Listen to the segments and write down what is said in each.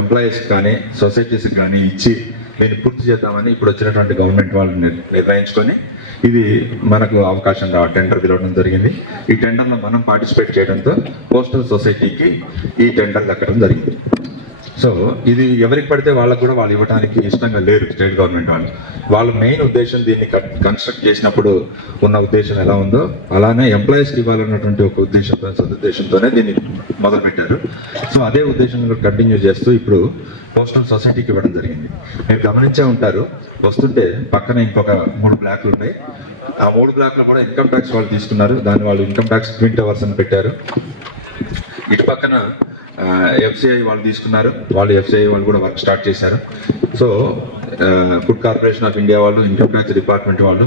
Employees కానీ సొసైటీస్కి కానీ ఇచ్చి దీన్ని పూర్తి చేద్దామని ఇప్పుడు వచ్చినటువంటి గవర్నమెంట్ వాళ్ళు నిర్ణయించుకొని ఇది మనకు అవకాశం టెండర్ పిలవడం జరిగింది. ఈ టెండర్లో మనం పార్టిసిపేట్ చేయడంతో పోస్టల్ సొసైటీకి ఈ టెండర్ దక్కడం జరిగింది. సో ఇది ఎవరికి పడితే వాళ్ళకు కూడా వాళ్ళు ఇవ్వడానికి ఇష్టంగా లేరు స్టేట్ గవర్నమెంట్ వాళ్ళు. వాళ్ళ మెయిన్ ఉద్దేశం దీన్ని కన్స్ట్రక్ట్ చేసినప్పుడు ఉన్న ఉద్దేశం ఎలా ఉందో అలానే ఎంప్లాయీస్కి ఇవ్వాలన్నటువంటి ఒక ఉద్దేశంతో సదుద్దేశంతోనే దీన్ని మొదలుపెట్టారు. సో అదే ఉద్దేశం కంటిన్యూ చేస్తూ ఇప్పుడు పోస్టల్ సొసైటీకి ఇవ్వడం జరిగింది. మీరు గమనించే ఉంటారు, వస్తుంటే పక్కన ఇంకొక 3 బ్లాక్లు ఉన్నాయి. ఆ 3 బ్లాక్లు కూడా ఇన్కమ్ ట్యాక్స్ వాళ్ళు తీసుకున్నారు. దాన్ని వాళ్ళు ఇన్కమ్ ట్యాక్స్ ట్విన్ టవర్స్ అని పెట్టారు. ఇటు పక్కన ఎఫ్సిఐ వాళ్ళు తీసుకున్నారు. వాళ్ళు ఎఫ్సిఐ వాళ్ళు కూడా వర్క్ స్టార్ట్ చేశారు. So food corporation of India వాళ్ళు, ఇన్కమ్ ట్యాక్స్ డిపార్ట్మెంట్ వాళ్ళు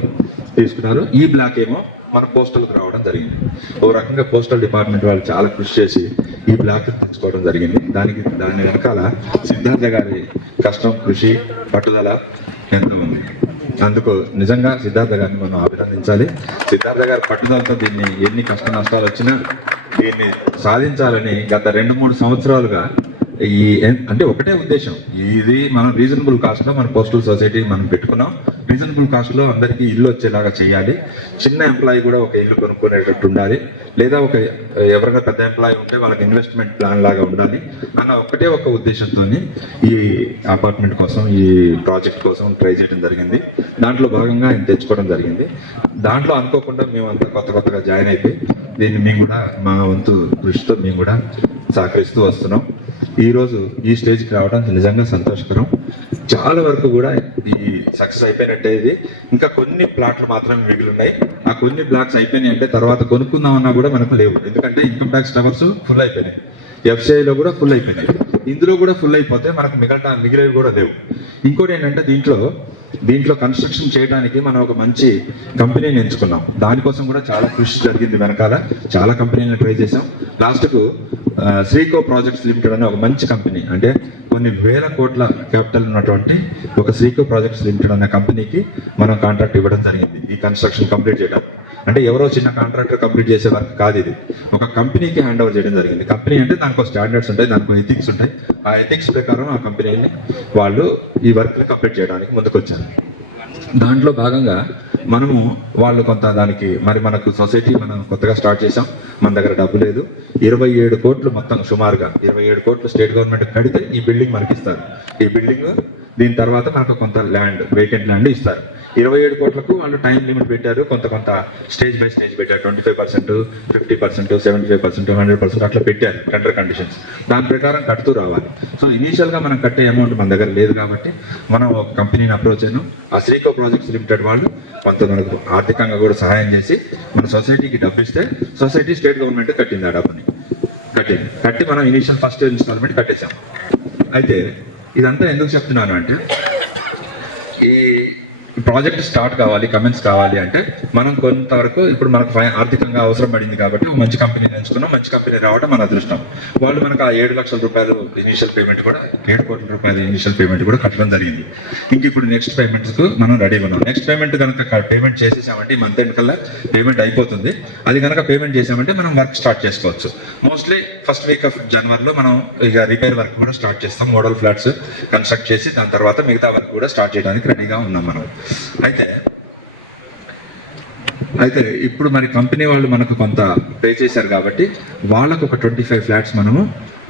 తీసుకున్నారు. ఈ బ్లాక్ ఏమో మన పోస్టల్కి రావడం జరిగింది. ఓ రకంగా పోస్టల్ డిపార్ట్మెంట్ వాళ్ళు చాలా కృషి చేసి ఈ బ్లాక్ తెచ్చుకోవడం జరిగింది. దాని వెనకాల సిద్ధార్థ గారి కష్టం, కృషి, పట్టుదల ఎంతో ఉంది. అందుకు నిజంగా సిద్ధార్థ గారిని మనం అభినందించాలి. సిద్ధార్థ గారి పట్టుదలతో దీన్ని ఎన్ని కష్ట నష్టాలు వచ్చినా దీన్ని సాధించాలని గత 2-3 సంవత్సరాలుగా అంటే ఒకటే ఉద్దేశం, ఇది మనం రీజనబుల్ కాస్ట్లో మన పోస్టల్ సొసైటీ మనం పెట్టుకున్నాం. రీజనబుల్ కాస్ట్లో అందరికీ ఇల్లు వచ్చేలాగా చేయాలి. చిన్న ఎంప్లాయీ కూడా ఒక ఇల్లు కొనుక్కునేటట్టు ఉండాలి, లేదా ఎవరైనా పెద్ద ఎంప్లాయీ ఉంటే వాళ్ళకి ఇన్వెస్ట్మెంట్ ప్లాన్ లాగా ఉండాలి అన్న ఒకటే ఒక ఉద్దేశంతో ఈ అపార్ట్మెంట్ కోసం, ఈ ప్రాజెక్ట్ కోసం ట్రై చేయడం జరిగింది. దాంట్లో భాగంగా ఆయన తెచ్చుకోవడం జరిగింది. దాంట్లో అనుకోకుండా మేమంతా కొత్తగా జాయిన్ అయిపోయి దీన్ని మేము కూడా మా వంతు కృషితో మేము కూడా సహకరిస్తూ వస్తున్నాం. ఈరోజు ఈ స్టేజ్కి రావడం నిజంగా సంతోషకరం. చాలా వరకు కూడా ఈ సక్సెస్ అయిపోయినట్టే. ఇది ఇంకా కొన్ని ప్లాట్లు మాత్రమే మిగిలి ఉన్నాయి. ఆ కొన్ని బ్లాక్స్ అయిపోయినాయి అంటే తర్వాత కొనుక్కుందామన్నా కూడా మనకు లేవు. ఎందుకంటే ఇన్కమ్ ట్యాక్స్ టవర్స్ ఫుల్ అయిపోయినాయి, ఎఫ్సిఐలో కూడా ఫుల్ అయిపోయినాయి. ఇందులో కూడా ఫుల్ అయిపోతే మనకు మిగిలేవి కూడా లేవు. ఇంకోటి ఏంటంటే దీంట్లో కన్స్ట్రక్షన్ చేయడానికి మనం ఒక మంచి కంపెనీని ఎంచుకున్నాం. దానికోసం కూడా చాలా కృషి జరిగింది. వెనకాల చాలా కంపెనీలను ట్రై చేసాం. లాస్ట్కు శ్రీకో ప్రాజెక్ట్స్ లిమిటెడ్ అనే ఒక మంచి కంపెనీ, అంటే కొన్ని వేల కోట్ల క్యాపిటల్ ఉన్నటువంటి ఒక శ్రీకో ప్రాజెక్ట్స్ లిమిటెడ్ అనే కంపెనీకి మనం కాంట్రాక్ట్ ఇవ్వడం జరిగింది ఈ కన్స్ట్రక్షన్ కంప్లీట్ చేయడానికి. అంటే ఎవరో చిన్న కాంట్రాక్టర్ కంప్లీట్ చేసే వర్క్ కాదు, ఇది ఒక కంపెనీకి హ్యాండ్ ఓవర్ చేయడం జరిగింది. కంపెనీ అంటే దానికి స్టాండర్డ్స్ ఉంటాయి, దానికి ఎథిక్స్ ఉంటాయి. ఆ ఎథిక్స్ ప్రకారం ఆ కంపెనీని వాళ్ళు ఈ వర్క్ని కంప్లీట్ చేయడానికి ముందుకొచ్చారు. దాంట్లో భాగంగా వాళ్ళు కొంత దానికి మనకు సొసైటీ మనం కొత్తగా స్టార్ట్ చేసాం. మన దగ్గర డబ్బు లేదు. 27 కోట్లు మొత్తం, సుమారుగా 27 కోట్లు స్టేట్ గవర్నమెంట్ కడితే ఈ బిల్డింగ్ మనకి ఇస్తారు. ఈ బిల్డింగ్ దీని తర్వాత మనకు కొంత ల్యాండ్, వేకెంట్ ల్యాండ్ ఇస్తారు. 27 కోట్లకు వాళ్ళు టైం లిమిట్ పెట్టారు. కొంత స్టేజ్ బై స్టేజ్ పెట్టారు. 25%, 50%, 75%, 100% అట్లా పెట్టారు టెండర్ కండిషన్స్. దాని ప్రకారం కడుతూ రావాలి. సో ఇనీషియల్గా మనం కట్టే అమౌంట్ మన దగ్గర లేదు కాబట్టి మనం ఒక కంపెనీని అప్రోచ్ అయినాం. ఆ శ్రీకో ప్రాజెక్ట్స్ లిమిటెడ్ వాళ్ళు కొంత మనకు ఆర్థికంగా కూడా సహాయం చేసి మన సొసైటీకి డబ్బు ఇస్తే సొసైటీ స్టేట్ గవర్నమెంట్ కట్టింది. ఆ డబ్బుని కట్టి మనం ఇనీషియల్ ఫస్ట్ ఇన్స్టాల్మెంట్ కట్టేసాం. అయితే ఇదంతా ఎందుకు చెప్తున్నాను అంటే, ఈ ప్రాజెక్ట్ స్టార్ట్ కావాలి, కమెన్స్ కావాలి అంటే మనం కొంతవరకు ఇప్పుడు మనకు ఆర్థికంగా అవసరం పడింది కాబట్టి మంచి కంపెనీని ఎంచుకున్నాం. మంచి కంపెనీ రావడం మన అదృష్టం. వాళ్ళు మనకు ఆ 7 లక్షల రూపాయలు ఇనిషియల్ పేమెంట్ కూడా, 7 కోట్ల రూపాయల ఇనిషియల్ పేమెంట్ కూడా కట్టడం జరిగింది. ఇంక ఇప్పుడు నెక్స్ట్ పేమెంట్స్కు మనం రెడీగా ఉన్నాం. నెక్స్ట్ పేమెంట్ కనుక పేమెంట్ చేసేసామంటే ఈ మంత్ ఎండ్ కల్లా పేమెంట్ అయిపోతుంది. అది కనుక పేమెంట్ చేసామంటే మనం వర్క్ స్టార్ట్ చేసుకోవచ్చు. మోస్ట్లీ ఫస్ట్ వీక్ ఆఫ్ జనవరిలో మనం ఇక రిపేర్ వర్క్ కూడా స్టార్ట్ చేస్తాం. మోడల్ ఫ్లాట్స్ కన్స్ట్రక్ట్ చేసి దాని తర్వాత మిగతా వర్క్ కూడా స్టార్ట్ చేయడానికి రెడీగా ఉన్నాం మనం. అయితే ఇప్పుడు మరి కంపెనీ వాళ్ళు మనకు కొంత పే చేశారు కాబట్టి వాళ్ళకు ఒక 25 ఫ్లాట్స్ మనము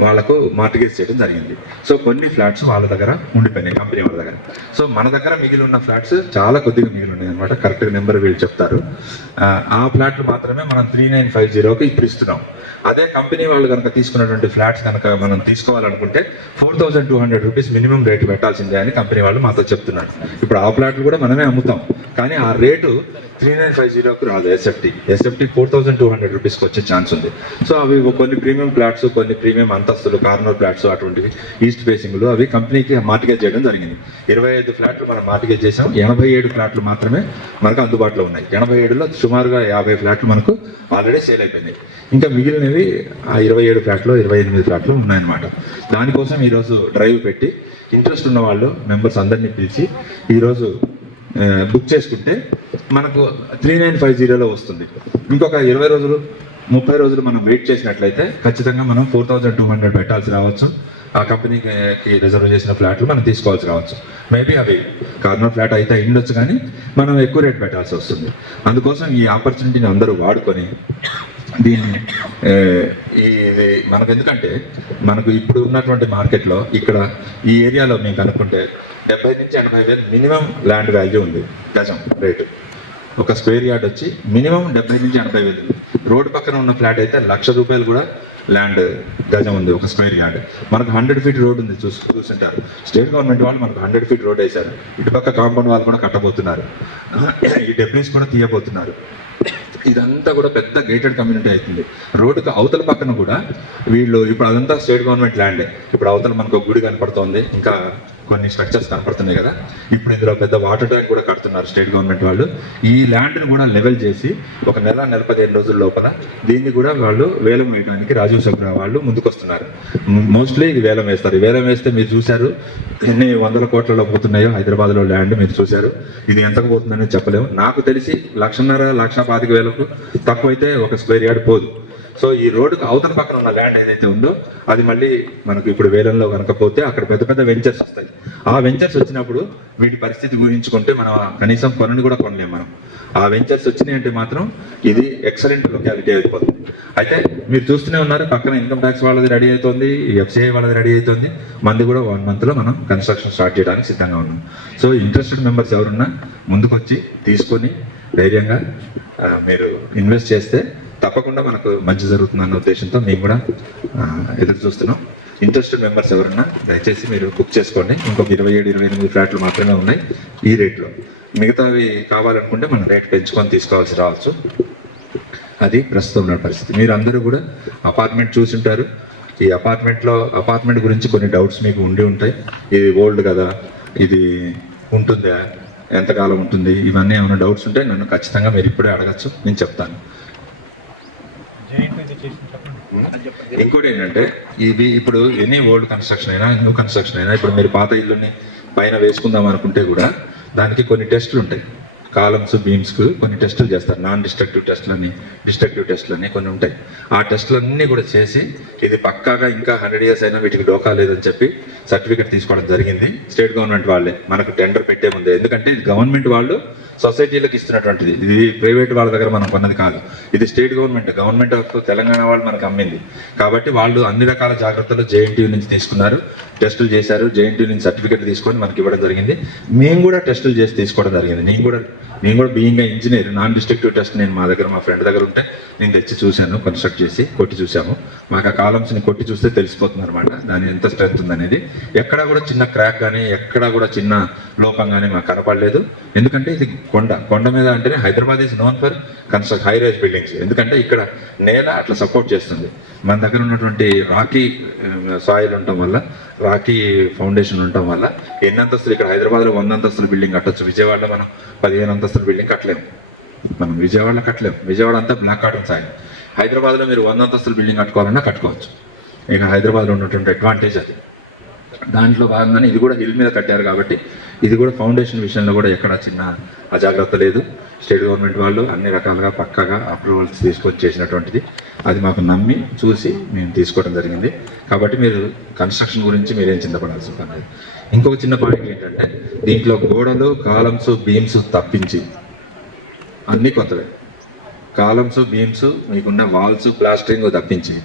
వాళ్ళకు మార్టిగేజ్ చేయడం జరిగింది. సో కొన్ని ఫ్లాట్స్ వాళ్ళ దగ్గర ఉండిపోయినాయి, కంపెనీ వాళ్ళ దగ్గర. సో మన దగ్గర మిగిలి ఉన్న ఫ్లాట్స్ చాలా కొద్దిగా మిగిలి ఉన్నాయి అనమాట. కరెక్ట్గా నెంబర్ వీళ్ళు చెప్తారు. ఆ ఫ్లాట్లు మాత్రమే మనం 3950కి ఇప్పుడు ఇస్తున్నాం. అదే కంపెనీ వాళ్ళు కనుక తీసుకున్నటువంటి ఫ్లాట్స్ కనుక మనం తీసుకోవాలనుకుంటే 4200 రూపీస్ మినిమం రేటు పెట్టాల్సిందే అని కంపెనీ వాళ్ళు మాతో చెప్తున్నారు. ఇప్పుడు ఆ ఫ్లాట్లు కూడా మనమే అమ్ముతాం, కానీ ఆ రేటు 3950కు రాదు. ఎస్ఎఫ్టీ 4200 రూపీస్కి వచ్చే ఛాన్స్ ఉంది. సో అవి కొన్ని ప్రీమియం ఫ్లాట్స్, కొన్ని ప్రీమియం అంతస్తులు, కార్నర్ ఫ్లాట్స్ అటువంటివి ఈస్ట్ ఫేసింగ్లు అవి కంపెనీకి మార్టిగేజ్ చేయడం జరిగింది. 25 ఫ్లాట్లు మనం మార్టిగేజ్ చేసాం. 87 ఫ్లాట్లు మాత్రమే మనకు అందుబాటులో ఉన్నాయి. 87లో సుమారుగా 50 ఫ్లాట్లు మనకు ఆల్రెడీ సేల్ అయిపోయినాయి. ఇంకా మిగిలినవి ఆ 27 ఫ్లాట్లు, 28 ఫ్లాట్లు ఉన్నాయన్నమాట. దానికోసం ఈరోజు డ్రైవ్ పెట్టి ఇంట్రెస్ట్ ఉన్న వాళ్ళు మెంబర్స్ అందరినీ పిలిచి ఈరోజు బుక్ చేసుకుంటే మనకు 3950లో వస్తుంది. ఇంకొక 20 రోజులు, 30 రోజులు మనం వెయిట్ చేసినట్లయితే ఖచ్చితంగా మనం 4200 పెట్టాల్సి రావచ్చు. ఆ కంపెనీకి రిజర్వ్ చేసిన ఫ్లాట్లు మనం తీసుకోవాల్సి రావచ్చు. మేబీ అవి కార్నర్ ఫ్లాట్ అయితే ఉండొచ్చు, కానీ మనం ఎక్కువ రేట్ పెట్టాల్సి వస్తుంది. అందుకోసం ఈ ఆపర్చునిటీని అందరూ వాడుకొని దీన్ని ఇది మనకు, ఎందుకంటే మనకు ఇప్పుడు ఉన్నటువంటి మార్కెట్లో ఇక్కడ ఈ ఏరియాలో మేము కనుక్కుంటే 70 నుంచి 80 వేలు మినిమం ల్యాండ్ వాల్యూ ఉంది. గజం రేటు ఒక స్క్వేర్ యార్డ్ వచ్చి మినిమం 70 నుంచి 80 వేలు. రోడ్డు పక్కన ఉన్న ఫ్లాట్ అయితే ₹1,00,000 కూడా ల్యాండ్ గజం ఉంది ఒక స్క్వేర్ యార్డ్. మనకు 100 ఫీట్ రోడ్ ఉంది, చూస్తుంటారు. స్టేట్ గవర్నమెంట్ వాళ్ళు మనకు 100 ఫీట్ రోడ్ వేశారు. ఇటుపక్క కాంపౌండ్ వాళ్ళు కూడా కట్టబోతున్నారు, ఈ డెబ్రీస్ కూడా తీయబోతున్నారు. ఇదంతా కూడా పెద్ద గేటెడ్ కమ్యూనిటీ అవుతుంది. రోడ్డుకు అవతల పక్కన కూడా వీళ్ళు ఇప్పుడు అదంతా స్టేట్ గవర్నమెంట్ ల్యాండే. ఇప్పుడు అవతల మనకు ఒక గుడి కనపడుతోంది, ఇంకా కొన్ని స్ట్రక్చర్స్ కనపడుతున్నాయి కదా. ఇప్పుడు ఇందులో పెద్ద వాటర్ ట్యాంక్ కూడా కడుతున్నారు స్టేట్ గవర్నమెంట్ వాళ్ళు. ఈ ల్యాండ్ని కూడా లెవెల్ చేసి ఒక నెల 15 రోజుల లోపల దీన్ని కూడా వాళ్ళు వేలం వేయడానికి రాజీవ్ సబ్రా వాళ్ళు ముందుకొస్తున్నారు. మోస్ట్లీ ఇది వేలం వేస్తారు. వేలం వేస్తే మీరు చూశారు ఎన్ని 100 కోట్లలో పోతున్నాయో హైదరాబాద్లో ల్యాండ్ మీరు చూశారు. ఇది ఎంతకు పోతుందని చెప్పలేము. నాకు తెలిసి 1,50,000 1,25,000 తక్కువైతే ఒక స్క్వేర్ యార్డ్ పోదు. సో ఈ రోడ్డుకు అవతల పక్కన ఉన్న ల్యాండ్ ఏదైతే ఉందో అది మళ్ళీ మనకు ఇప్పుడు వేలంలో కనుకపోతే అక్కడ పెద్ద పెద్ద వెంచర్స్ వస్తాయి. ఆ వెంచర్స్ వచ్చినప్పుడు వీటి పరిస్థితి ఊహించుకుంటే మనం కనీసం కొనని కూడా కొనలేము మనం. ఆ వెంచర్స్ వచ్చినాయి అంటే మాత్రం ఇది ఎక్సలెంట్ లొకాలిటీ అయిపోతుంది. అయితే మీరు చూస్తూనే ఉన్నారు, పక్కన ఇన్కమ్ ట్యాక్స్ వాళ్ళది రెడీ అవుతుంది, FCI వాళ్ళది రెడీ అవుతుంది. మంది కూడా 1 monthలో మనం కన్స్ట్రక్షన్ స్టార్ట్ చేయడానికి సిద్ధంగా ఉన్నాం. సో ఇంట్రెస్టెడ్ మెంబర్స్ ఎవరున్నా ముందుకొచ్చి తీసుకొని ధైర్యంగా మీరు ఇన్వెస్ట్ చేస్తే తప్పకుండా మనకు మంచి జరుగుతుందన్న ఉద్దేశంతో మేము కూడా ఎదురు చూస్తున్నాం. ఇంట్రెస్టెడ్ మెంబర్స్ ఎవరన్నా దయచేసి మీరు బుక్ చేసుకోండి. ఇంకొక 27-28 ఫ్లాట్లు మాత్రమే ఉన్నాయి ఈ రేట్లో. మిగతావి కావాలనుకుంటే మనం రేట్ పెంచుకొని తీసుకోవాల్సి రావచ్చు. అది ప్రస్తుతం ఉన్న పరిస్థితి. మీరు అందరూ కూడా అపార్ట్మెంట్ చూసి ఉంటారు. ఈ అపార్ట్మెంట్ గురించి కొన్ని డౌట్స్ మీకు ఉండి ఉంటాయి. ఇది ఓల్డ్ కదా, ఇది ఉంటుందా, ఎంతకాలం ఉంటుంది, ఇవన్నీ ఏమైనా డౌట్స్ ఉంటే నన్ను ఖచ్చితంగా మీరు ఇప్పుడే అడగచ్చు, నేను చెప్తాను. ఇంకోటి ఏంటంటే ఇది ఇప్పుడు ఎనీ ఓల్డ్ కన్స్ట్రక్షన్ అయినా న్యూ కన్స్ట్రక్షన్ అయినా ఇప్పుడు మీరు పాత ఇల్లుని పైన వేసుకుందాం అనుకుంటే కూడా దానికి కొన్ని టెస్టులు ఉంటాయి. కాలమ్స్ బీమ్స్కు కొన్ని టెస్టులు చేస్తారు. నాన్ డిస్ట్రక్టివ్ టెస్టులని, డిస్ట్రక్టివ్ టెస్టులని కొన్ని ఉంటాయి. ఆ టెస్టులన్నీ కూడా చేసి ఇది పక్కాగా ఇంకా 100 years అయినా వీటికి డోకా లేదని చెప్పి సర్టిఫికేట్ తీసుకోవడం జరిగింది స్టేట్ గవర్నమెంట్ వాళ్ళే. మనకు టెండర్ పెట్టే ముందే, ఎందుకంటే ఇది గవర్నమెంట్ వాళ్ళు సొసైటీలకు ఇస్తున్నటువంటిది, ఇది ప్రైవేట్ వాళ్ళ దగ్గర మనం కొన్నది కాదు. ఇది స్టేట్ గవర్నమెంట్ ఆఫ్ తెలంగాణ వాళ్ళు మనకు అమ్మింది. కాబట్టి వాళ్ళు అన్ని రకాల జాగ్రత్తలు JNTU నుంచి తీసుకున్నారు, టెస్టులు చేశారు. JNTU నుంచి సర్టిఫికేట్ తీసుకొని మనకి ఇవ్వడం జరిగింది. మేము కూడా టెస్టులు చేసి తీసుకోవడం జరిగింది. నేను కూడా being engineer non destructive test నేను మా ఫ్రెండ్ దగ్గర ఉంటే నేను తెచ్చి చూశాను, కన్స్ట్రక్ట్ చేసి కొట్టి చూసాము. మాకు ఆ కాలమ్స్ని కొట్టి చూస్తే తెలిసిపోతుంది అనమాట దాని ఎంత స్ట్రెంత్ ఉందనేది. ఎక్కడా కూడా చిన్న క్రాక్ కానీ ఎక్కడా కూడా చిన్న లోపం కానీ మాకు కనపడలేదు. ఎందుకంటే ఇది కొండ మీద అంటేనే Hyderabad is known for high rise buildings. ఎందుకంటే ఇక్కడ నేల అట్లా సపోర్ట్ చేస్తుంది. మన దగ్గర ఉన్నటువంటి రాకీ సాయిల్ ఉండటం వల్ల, రాకీ ఫౌండేషన్ ఉండటం వల్ల ఎన్ని అంతస్తులు, ఇక్కడ హైదరాబాద్లో 100 అంతస్తుల బిల్డింగ్ కట్టొచ్చు. విజయవాడలో మనం 15 అంతస్తుల బిల్డింగ్ కట్టలేము. మనం విజయవాడలో కట్టలేము. విజయవాడ అంతా బ్లాక్ కాటన్ సాయిల్. హైదరాబాద్లో మీరు 100 అంతస్తుల బిల్డింగ్ కట్టుకోవాలన్నా కట్టుకోవచ్చు. ఇక హైదరాబాద్లో ఉన్నటువంటి అడ్వాంటేజ్ అది. దాంట్లో భాగంగానే ఇది కూడా హిల్ మీద కట్టారు కాబట్టి ఇది కూడా ఫౌండేషన్ విషయంలో కూడా ఎక్కడ చిన్న అజాగ్రత్త లేదు. స్టేట్ గవర్నమెంట్ వాళ్ళు అన్ని రకాలుగా పక్కాగా అప్రూవల్స్ తీసుకొని చేసినటువంటిది. అది మాకు నమ్మి చూసి మేము తీసుకోవడం జరిగింది. కాబట్టి మీరు కన్స్ట్రక్షన్ గురించి మీరేం చింతపడాల్సి పని. ఇంకొక చిన్న పాయింట్ ఏంటంటే దీంట్లో గోడలు, కాలమ్స్, బీమ్స్ తప్పించి అన్నీ కొత్తవే. కాలమ్స్, బీమ్స్, మీకున్న వాల్స్, ప్లాస్టరింగ్ తప్పించి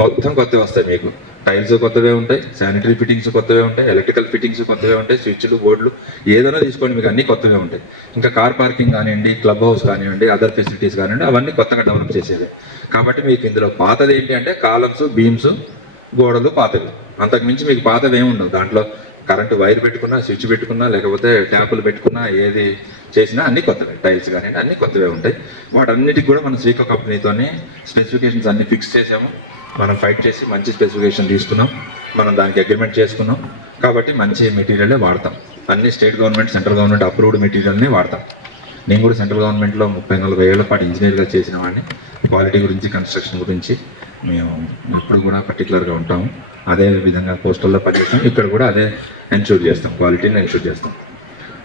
మొత్తం కొత్తవి వస్తాయి. మీకు టైల్స్ కొత్తవే ఉంటాయి, శానిటరీ ఫిట్టింగ్స్ కొత్తవే ఉంటాయి, ఎలక్ట్రికల్ ఫిట్టింగ్స్ కొత్తవే ఉంటాయి, స్విచ్లు, బోర్డులు ఏదైనా తీసుకోండి మీకు అన్నీ కొత్తవే ఉంటాయి. ఇంకా కార్ పార్కింగ్ కానివ్వండి, క్లబ్ హౌస్ కానివ్వండి, అదర్ ఫెసిలిటీస్ కానివ్వండి, అవన్నీ కొత్తగా డెవలప్ చేసేవి. కాబట్టి మీకు ఇందులో పాతది ఏంటి అంటే కాలమ్స్, బీమ్స్, గోడలు పాతవి. అంతకుమించి మీకు పాతవి ఏమి ఉండవు. దాంట్లో కరెంటు వైర్ పెట్టుకున్నా, స్విచ్ పెట్టుకున్నా, లేకపోతే ట్యాపులు పెట్టుకున్నా, ఏది చేసినా అన్ని కొత్తవే. టైల్స్ కానీ అన్ని కొత్తవే ఉంటాయి. వాటన్నిటికి కూడా మనం శ్రీకో కంపెనీతోనే స్పెసిఫికేషన్స్ అన్ని ఫిక్స్ చేసాము. మనం ఫైట్ చేసి మంచి స్పెసిఫికేషన్ తీసుకున్నాం. మనం దానికి అగ్రిమెంట్ చేసుకున్నాం. కాబట్టి మంచి మెటీరియలే వాడతాం. అన్ని state government, central government approved మెటీరియల్ని వాడతాం. నేను కూడా సెంట్రల్ గవర్నమెంట్లో 30-40 ఏళ్ల పాటు ఇంజనీర్గా చేసిన వాడిని. క్వాలిటీ గురించి, కన్స్ట్రక్షన్ గురించి మేము ఎప్పుడు కూడా పర్టికులర్గా ఉంటాము. అదే విధంగా పోస్టల్లో పనిచేస్తాం. ఇక్కడ కూడా అదే ఎన్షూర్ చేస్తాం, క్వాలిటీని ఎన్షూర్ చేస్తాం.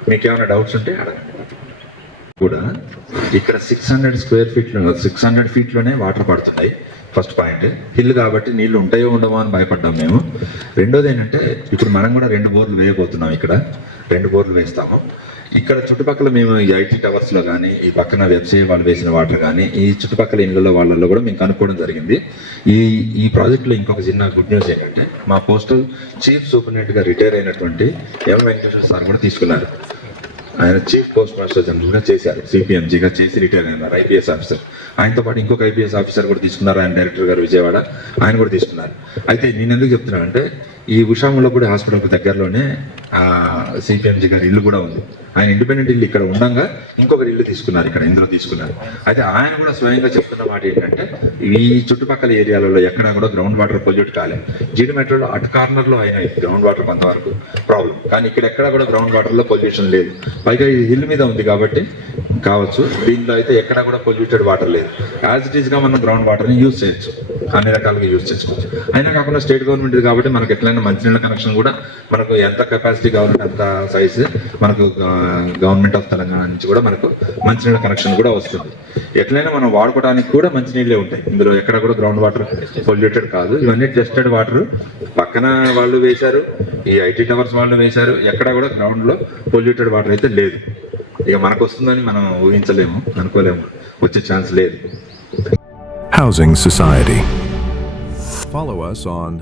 మీకు ఏమైనా డౌట్స్ ఉంటే అడగండి. కూడా ఇక్కడ 600 స్క్వేర్ ఫీట్లో 600 ఫీట్లోనే వాటర్ పడుతున్నాయి. First point. హిల్ కాబట్టి నీళ్లు ఉంటాయో ఉండవో అని భయపడ్డాం మేము. రెండోది ఏంటంటే ఇప్పుడు మనం కూడా 2 బోర్లు వేయబోతున్నాం. ఇక్కడ 2 బోర్లు వేస్తాము. ఇక్కడ చుట్టుపక్కల మేము ఈ ఐటీ టవర్స్లో కానీ ఈ పక్కన వెబ్సైట్ వాళ్ళు వేసిన వాటర్ కానీ ఈ చుట్టుపక్కల ఇళ్ళలో వాళ్ళల్లో కూడా మేము కనుక్కోవడం జరిగింది. ఈ ప్రాజెక్ట్లో ఇంకొక చిన్న గుడ్ న్యూస్ ఏంటంటే మా పోస్టల్ చీఫ్ సూపరింటెండెంట్గా రిటైర్ అయినటువంటి ఎం వెంకటేశ్వర సార్ కూడా తీసుకున్నారు. ఆయన చీఫ్ పోస్ట్ మాస్టర్ జనరల్గా చేశారు, సిపిఎంజీగా చేసి రిటైర్ అయినారు, ఐపీఎస్ ఆఫీసర్. ఆయనతో పాటు ఇంకొక ఐపీఎస్ ఆఫీసర్ కూడా తీసుకున్నారు, ఆయన డైరెక్టర్ గారు విజయవాడ, ఆయన కూడా తీసుకున్నారు. అయితే నేను ఎందుకు చెప్తున్నాను అంటే ఈ ఉషాములపూడి హాస్పిటల్కి దగ్గరలోనే సిపిఎంజీ గారి ఇల్లు కూడా ఉంది. ఆయన ఇండిపెండెంట్ ఇల్లు ఇక్కడ ఉండగా ఇంకొక ఇల్లు తీసుకున్నారు, ఇక్కడ ఇందులో తీసుకున్నారు. అయితే ఆయన కూడా స్వయంగా చెప్తున్న మాట ఏంటంటే ఈ చుట్టుపక్కల ఏరియాలలో ఎక్కడా కూడా గ్రౌండ్ వాటర్ పొల్యూట్ కాలేదు. జీడి మెట్రోలో అటు కార్నర్లో అయినాయి గ్రౌండ్ వాటర్ కొంతవరకు ప్రాబ్లం, కానీ ఇక్కడ ఎక్కడా కూడా గ్రౌండ్ వాటర్లో పొల్యూషన్ లేదు. పైగా ఇది హిల్ మీద ఉంది కాబట్టి కావచ్చు, దీంట్లో అయితే ఎక్కడా కూడా పొల్యూటెడ్ వాటర్ లేదు. యాజ్ ఇట్ ఈస్గా మనం గ్రౌండ్ వాటర్ని యూజ్ చేయొచ్చు, అన్ని రకాలుగా యూజ్ చేసుకోవచ్చు. అయినా కాకుండా స్టేట్ గవర్నమెంట్ కాబట్టి మనకు ఎట్లయినా మంచినీళ్ళ కనెక్షన్ కూడా మనకు ఎంత కెపాసిటీ కావాలంటే అంత సైజు మనకు గవర్నమెంట్ ఆఫ్ తెలంగాణ నుంచి కూడా మనకు మంచినీళ్ళ కనెక్షన్ కూడా వస్తుంది. ఎట్లయినా మనం వాడుకోవడానికి కూడా మంచినీళ్ళే ఉంటాయి, ఇందులో ఎక్కడ కూడా గ్రౌండ్ వాటర్ పొల్యూటెడ్ కాదు. ఇవన్నీ టెస్టెడ్ వాటర్. పక్కన వాళ్ళు వేశారు, ఈ ఐటీ టవర్స్ వాళ్ళు వేశారు, ఎక్కడ కూడా గ్రౌండ్లో పొల్యూటెడ్ వాటర్ అయితే లేదు. ఇక మనకు వస్తుందని మనం ఊహించలేము, అనుకోలేము, వచ్చే ఛాన్స్ లేదు. Housing Society. Follow us on